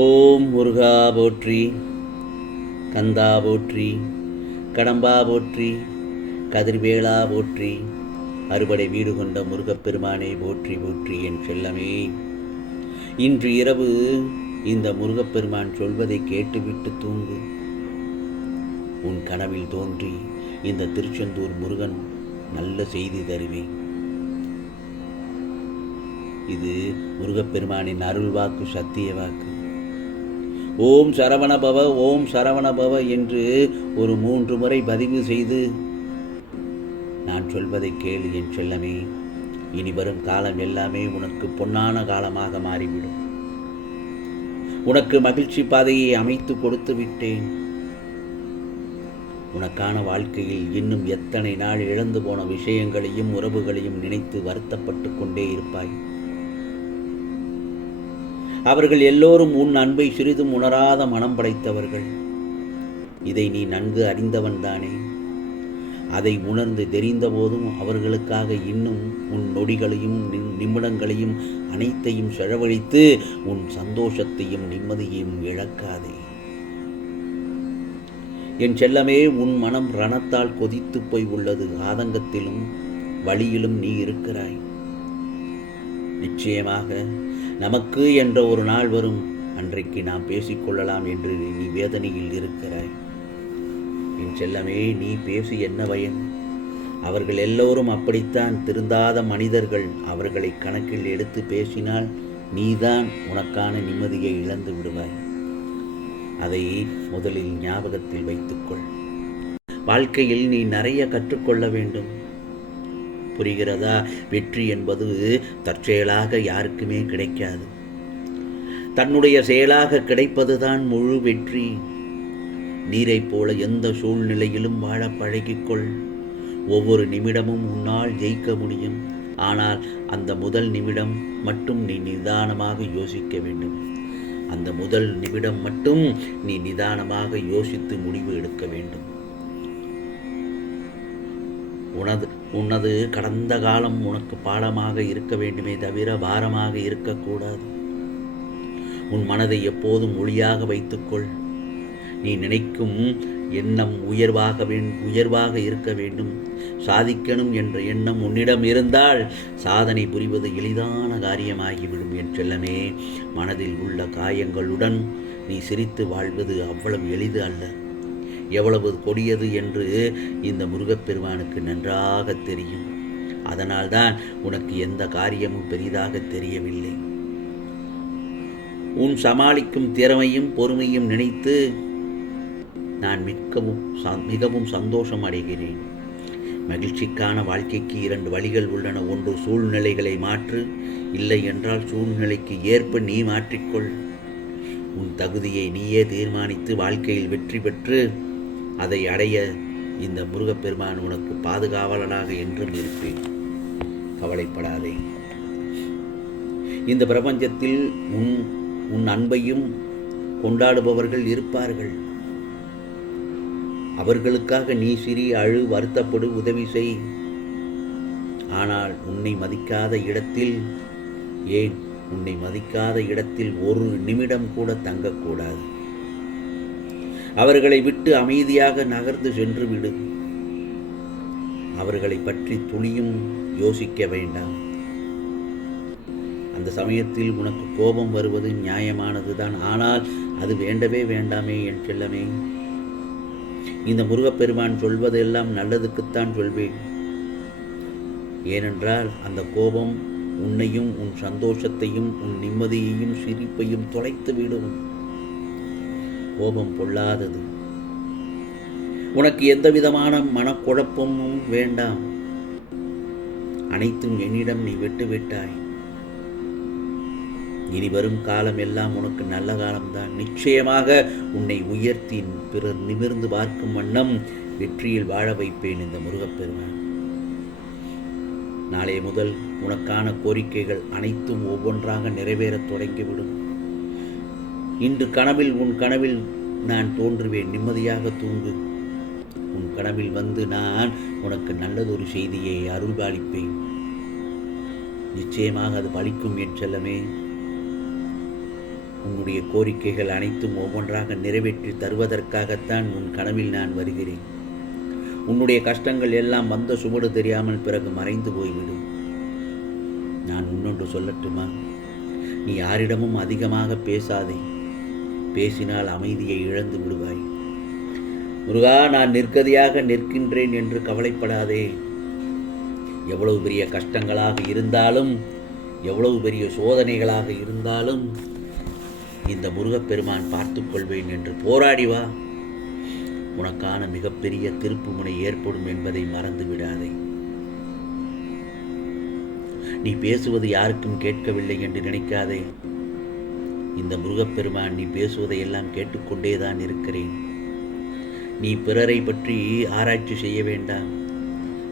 ஓம் முருகா போற்றி கந்தா போற்றி கடம்பா போற்றி கதிர்வேளா போற்றி அறுபடை வீடு கொண்ட முருகப்பெருமானை போற்றி போற்றி என் செல்லமே. இன்று இரவு இந்த முருகப்பெருமான் சொல்வதை கேட்டுவிட்டு தூங்கு. உன் கனவில் தோன்றி இந்த திருச்செந்தூர் முருகன் நல்ல செய்தி தருவேன் இது முருகப்பெருமானின் அருள் வாக்கு சத்திய வாக்கு. ஓம் சரவணபவ ஓம் சரவணபவ என்று ஒரு மூன்று முறை பதிவு செய்து நான் சொல்வதை கேளு என் செல்லமே. இனி வரும் காலம் எல்லாமே உனக்கு பொன்னான காலமாக மாறிவிடும். உனக்கு மகிழ்ச்சி பாதையை அமைத்து கொடுத்து விட்டேன். உனக்கான வாழ்க்கையில் இன்னும் எத்தனை நாள் இழந்து போன விஷயங்களையும் உறவுகளையும் நினைத்து வருத்தப்பட்டு கொண்டே இருப்பாய். அவர்கள் எல்லோரும் உன் அன்பை சிறிதும் உணராத மனம் படைத்தவர்கள். இதை நீ நன்கு அறிந்தவன்தானே அதை உணர்ந்து தெரிந்த போதும் அவர்களுக்காக இன்னும் உன் நொடிகளையும் நிம்- நிமிடங்களையும் அனைத்தையும் செலவழித்து உன் சந்தோஷத்தையும் நிம்மதியையும் இழக்காதே. என் செல்லமே உன் மனம் ரணத்தால் கொதித்து போய் உள்ளது. ஆதங்கத்திலும் வழியிலும் நீ இருக்கிறாய். நிச்சயமாக நமக்கு என்ற ஒரு நாள் வரும். அன்றைக்கு நாம் பேசிக்கொள்ளலாம் என்று நீ வேதனையில் இருக்கிறாய். என் செல்லமே நீ பேசி என்ன பயன்? அவர்கள் எல்லோரும் அப்படித்தான் திருந்தாத மனிதர்கள். அவர்களை கணக்கில் எடுத்து பேசினால் நீதான் உனக்கான நிம்மதியை இழந்து விடுவாய். அதை முதலில் ஞாபகத்தில் வைத்துக்கொள். வாழ்க்கையில் நீ நிறைய கற்றுக்கொள்ள வேண்டும். புரிகிறதா? வெற்றி என்பது தற்செயலாக யாருக்குமே கிடைக்காது. தன்னுடைய செயலாக கிடைப்பதுதான் முழு வெற்றி. நீரைப் போல எந்த சூழ்நிலையிலும் வாழ பழகிக்கொள். ஒவ்வொரு நிமிடமும் உன்னால் ஜெயிக்க முடியும். ஆனால் அந்த முதல் நிமிடம் மட்டும் நீ நிதானமாக யோசிக்க வேண்டும். அந்த முதல் நிமிடம் மட்டும் நீ நிதானமாக யோசித்து முடிவு எடுக்க வேண்டும். உனது உனது கடந்த காலம் உனக்கு பாடமாக இருக்க வேண்டுமே தவிர பாரமாக இருக்கக்கூடாது. உன் மனதை எப்போதும் ஒளியாக வைத்துக்கொள். நீ நினைக்கும் எண்ணம் உயர்வாக உயர்வாக இருக்க வேண்டும். சாதிக்கணும் என்ற எண்ணம் உன்னிடம் இருந்தால் சாதனை புரிவது எளிதான காரியமாகிவிடும் என் செல்லமே. மனதில் உள்ள காயங்களுடன் நீ சிரித்து வாழ்வது அவ்வளவு எளிது அல்ல. எவ்வளவு கொடியது என்று இந்த முருகப்பெருமானுக்கு நன்றாக தெரியும். அதனால்தான் உனக்கு எந்த காரியமும் பெரிதாக தெரியவில்லை. உன் சமாளிக்கும் திறமையும் பொறுமையும் நினைத்து நான் மிகவும் ச- மிகவும் சந்தோஷம் அடைகிறேன். மகிழ்ச்சிக்கான வாழ்க்கைக்கு இரண்டு வழிகள் உள்ளன. ஒன்று சூழ்நிலைகளை மாற்று இல்லை என்றால் சூழ்நிலைக்கு ஏற்ப நீ மாற்றிக்கொள். உன் தகுதியை நீயே தீர்மானித்து வாழ்க்கையில் வெற்றி பெற்று அதை அடைய இந்த முருகப்பெருமான் உனக்கு பாதுகாவலனாக என்றும் இருப்பேன். கவலைப்படாதே. இந்த பிரபஞ்சத்தில் உன் உன் அன்பையும் கொண்டாடுபவர்கள் இருப்பார்கள். அவர்களுக்காக நீ சிறி அழு வருத்தப்படு உதவி செய். ஆனால் உன்னை மதிக்காத இடத்தில் ஏன் உன்னை மதிக்காத இடத்தில் ஒரு நிமிடம் கூட தங்கக்கூடாது. அவர்களை விட்டு அமைதியாக நகர்ந்து சென்று விடு. அவர்களை பற்றி துணியும் யோசிக்க வேண்டாம். அந்த சமயத்தில் உனக்கு கோபம் வருவது நியாயமானதுதான். ஆனால் அது வேண்டவே வேண்டாமே என் செல்லமே. இந்த முருகப்பெருமான் சொல்வதெல்லாம் நல்லதுக்குத்தான் சொல்வேன். ஏனென்றால் அந்த கோபம் உன்னையும் உன் சந்தோஷத்தையும் உன் நிம்மதியையும் சிரிப்பையும் தொலைத்து விடும் கோபம் பொல்லாதது. உனக்கு எந்த விதமான மனக்குழப்பமும் வேண்டாம். அனைத்தும் என்னிடம் நீ விட்டு விட்டாய். இனி வரும் காலம் எல்லாம் உனக்கு நல்ல காலம்தான். நிச்சயமாக உன்னை உயர்த்தி பிறர் நிமிர்ந்து பார்க்கும் வண்ணம் வெற்றியில் வாழ வைப்பேன் இந்த முருகப்பெருமான். நாளை முதல் உனக்கான கோரிக்கைகள் அனைத்தும் ஒவ்வொன்றாக நிறைவேறத் தொடங்கிவிடும். இன்று கனவில் உன் கனவில் நான் தோன்றுவேன். நிம்மதியாக தூங்கு. உன் கனவில் வந்து நான் உனக்கு நல்லதொரு செய்தியை அருள்பாலிப்பேன். நிச்சயமாக அது பலிக்கும் என் செல்லமே. உன்னுடைய கோரிக்கைகள் அனைத்தும் ஒவ்வொன்றாக நிறைவேற்றி தருவதற்காகத்தான் உன் கனவில் நான் வருகிறேன். உன்னுடைய கஷ்டங்கள் எல்லாம் வந்த சுவடு தெரியாமல் பிறகு மறைந்து போய்விடும். நான் இன்னொன்று சொல்லட்டுமா? நீ யாரிடமும் அதிகமாக பேசாதே. பேசினால் அமைதியை இழந்து விடுவாய். முருகா நான் நிற்கதியாக நிற்கின்றேன் என்று கவலைப்படாதே. எவ்வளவு பெரிய கஷ்டங்களாக இருந்தாலும் எவ்வளவு பெரிய சோதனைகளாக இருந்தாலும் இந்த முருகப்பெருமான் பார்த்துக் கொள்வேன் என்று போராடி வா. உனக்கான மிகப்பெரிய திருப்பு முனை ஏற்படும் என்பதை மறந்து விடாதே. நீ பேசுவது யாருக்கும் கேட்கவில்லை என்று நினைக்காதே. இந்த முருகப்பெருமான் நீ பேசுவதை எல்லாம் கேட்டுக்கொண்டேதான் இருக்கிறேன். நீ பிறரை பற்றி ஆராய்ச்சி செய்ய வேண்டாம்.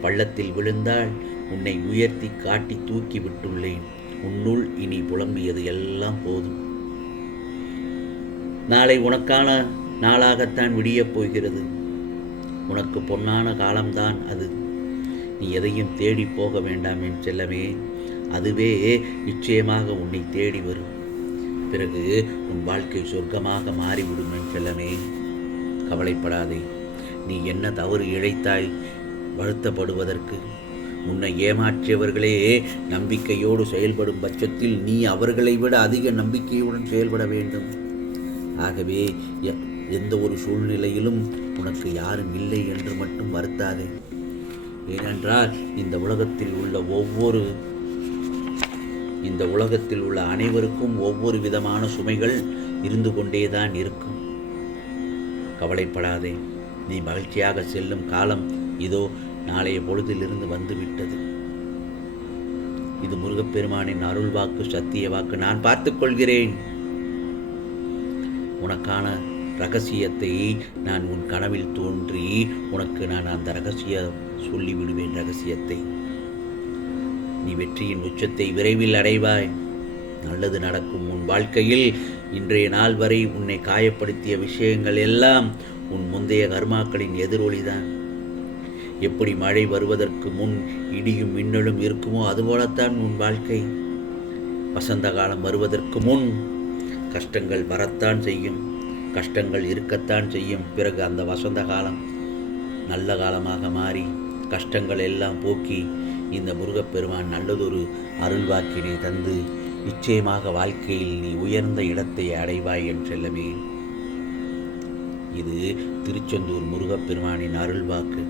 பள்ளத்தில் விழுந்தால் உன்னை உயர்த்தி காட்டி தூக்கி விட்டுள்ளேன். உன்னுள் இனி புலம்பியது எல்லாம் போதும். நாளை உனக்கான நாளாகத்தான் விடியப் போகிறது. உனக்கு பொன்னான காலம்தான் அது. நீ எதையும் தேடி போக வேண்டாம் என் செல்லமே. அதுவே நிச்சயமாக உன்னை தேடி வரும். பிறகு உன் வாழ்க்கை சொர்க்கமாக மாறிவிடும் என் செல்லமே. கவலைப்படாதே. நீ என்ன தவறு இழைத்தாய்? வருத்தப்படுவதற்கு. உன்னை ஏமாற்றியவர்களே நம்பிக்கையோடு செயல்படும் பட்சத்தில் நீ அவர்களை விட அதிக நம்பிக்கையுடன் செயல்பட வேண்டும். ஆகவே எந்த ஒரு சூழ்நிலையிலும் உனக்கு யாரும் இல்லை என்று மட்டும் வருத்தாதே. ஏனென்றால் இந்த உலகத்தில் உள்ள ஒவ்வொரு இந்த உலகத்தில் உள்ள அனைவருக்கும் ஒவ்வொரு விதமான சுமைகள் இருந்து கொண்டேதான் இருக்கும். கவலைப்படாதே நீ மகிழ்ச்சியாக செல்லும் காலம் இதோ நாளைய பொழுதிலிருந்து வந்துவிட்டது. இது முருகப்பெருமானின் அருள் வாக்கு சத்திய வாக்கு. நான் பார்த்துக்கொள்கிறேன் உனக்கான ரகசியத்தை நான் உன் கனவில் தோன்றி உனக்கு நான் அந்த ரகசிய சொல்லிவிடுவேன் ரகசியத்தை. நீ வெற்றியின் உச்சத்தை விரைவில் அடைவாய். நல்லது நடக்கும் உன் வாழ்க்கையில் இன்றைய நாள் வரை உன்னை காயப்படுத்திய விஷயங்கள் எல்லாம் உன் முந்தைய கர்மாக்களின் எதிரொலிதான். எப்படி மழை வருவதற்கு முன் இடியும் மின்னலும் இருக்குமோ அதுபோலத்தான் உன் வாழ்க்கை. வசந்த காலம் வருவதற்கு முன் கஷ்டங்கள் வரத்தான் செய்யும். கஷ்டங்கள் இருக்கத்தான் செய்யும். பிறகு அந்த வசந்த காலம் நல்ல காலமாக மாறி கஷ்டங்கள் எல்லாம் போக்கி இந்த முருகப்பெருமான் நல்லதொரு அருள்வாக்கினை தந்து நிச்சயமாக வாழ்க்கையில் நீ உயர்ந்த இடத்தை அடைவாய் என் செல்லவே இது திருச்செந்தூர் முருகப்பெருமானின் அருள்வாக்கு.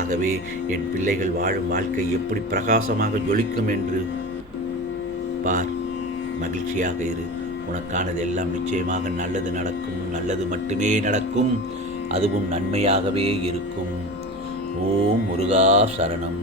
ஆகவே என் பிள்ளைகள் வாழும் வாழ்க்கை எப்படி பிரகாசமாக ஜொலிக்கும் என்று பார் மகிழ்ச்சியாக இரு. உனக்கானது எல்லாம் நிச்சயமாக நல்லது நடக்கும் நல்லது மட்டுமே நடக்கும் அதுவும் நன்மையாகவே இருக்கும். ஓம் முருகா சரணம்.